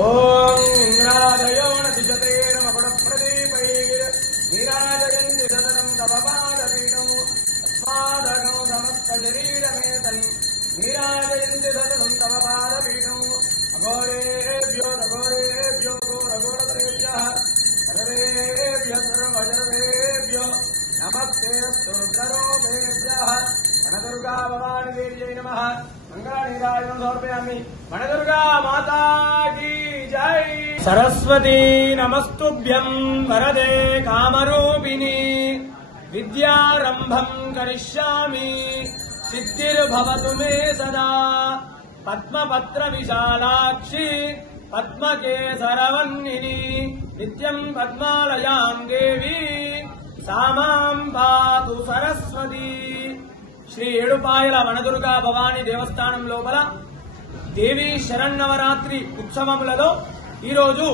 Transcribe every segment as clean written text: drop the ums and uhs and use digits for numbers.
ఓం ఇంద్రాదయో నదిశతే నమగుణ ప్రదీపైర్ నీరాజయంతి సతతం తవ పాదపీఠం అస్మాదగం సమస్త శరీరమేతన్ నీరాజయంతి సతతం తవ పాదపీఠం అఘోరేభ్యో నఘోరేభ్యో ఘోరఘోరతరేభ్యః సర్వేభ్యః సర్వజర్వేభ్యో నమస్తే రుద్రరూపేభ్యః వనదుర్గా భవాని దేవ్యై నమః మంగళనీరాజనం సమర్పయామి. వనదుర్గా మాతా కీ జై. సరస్వతీ నమస్తుభ్యం వరదే కామరూపిణి విద్యారంభం కరిష్యామి సిద్ధిర్భవతు మే సదా. పద్మపత్ర విశాలాక్షి పద్మకేసరవన్నిని నిత్యం పద్మాలయాం దేవి సామాం పాతు సరస్వతి. శ్రీ ఏడుపాయల వనదుర్గా భవాని దేవస్థానం లోపల దేవి శరన్నవరాత్రి ఉత్సవములలో ఈరోజు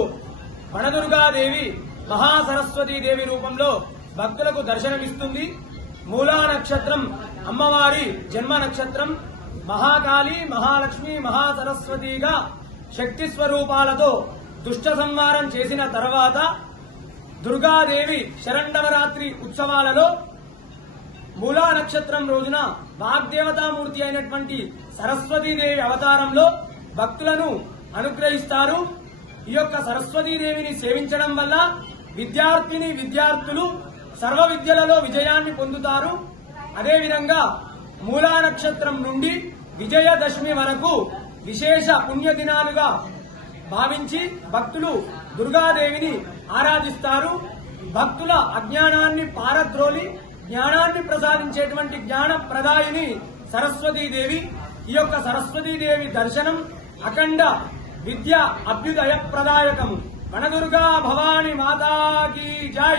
వనదుర్గాదేవి మహాసరస్వతీదేవి రూపంలో భక్తులకు దర్శనమిస్తుంది. మూలా నక్షత్రం అమ్మవారి జన్మ నక్షత్రం. మహాకాళి, మహాలక్ష్మి, మహాసరస్వతిగా శక్తి స్వరూపాలతో దుష్ట సంహారం చేసిన తర్వాత దుర్గాదేవి శరన్నవరాత్రి ఉత్సవాలలో మూలా నక్షత్రం రోజున వాగ్దేవతామూర్తి అయినటువంటి సరస్వతీదేవి అవతారంలో భక్తులను అనుగ్రహిస్తారు. ఈ యొక్క సరస్వతీదేవిని సేవించడం వల్ల విద్యార్థులు సర్వ విద్యలలో విజయాన్ని పొందుతారు. అదేవిధంగా మూలా నక్షత్రం నుండి విజయదశమి వరకు విశేష పుణ్యదినాలుగా భావించి భక్తులు దుర్గాదేవిని ఆరాధిస్తారు. భక్తుల అజ్ఞానాన్ని పారద్రోలి జ్ఞానాన్ని ప్రసాదించేటువంటి జ్ఞాన ప్రదాయిని సరస్వతీదేవి. ఈ యొక్క సరస్వతీదేవి దర్శనం అఖండ విద్య అభ్యుదయ ప్రదాయకము. వనదుర్గా భవాని మాతా కీ జై.